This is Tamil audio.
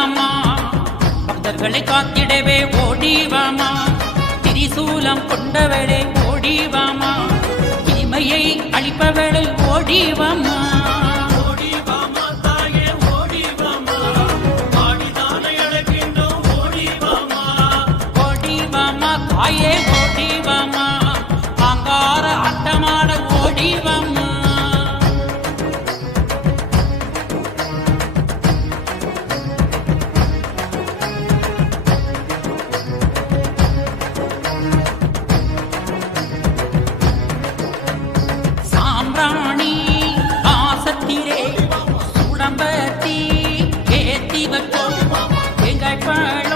ஓடிவாமா பக்தர்களை காத்திடவே ஓடிவாமா திரிசூலம் கொண்டவளே ஓடிவாமா இனிமையை அளிப்பவளை ஓடிவாமா ஓடிவாமா தாயே ஓடிவாமா like fire.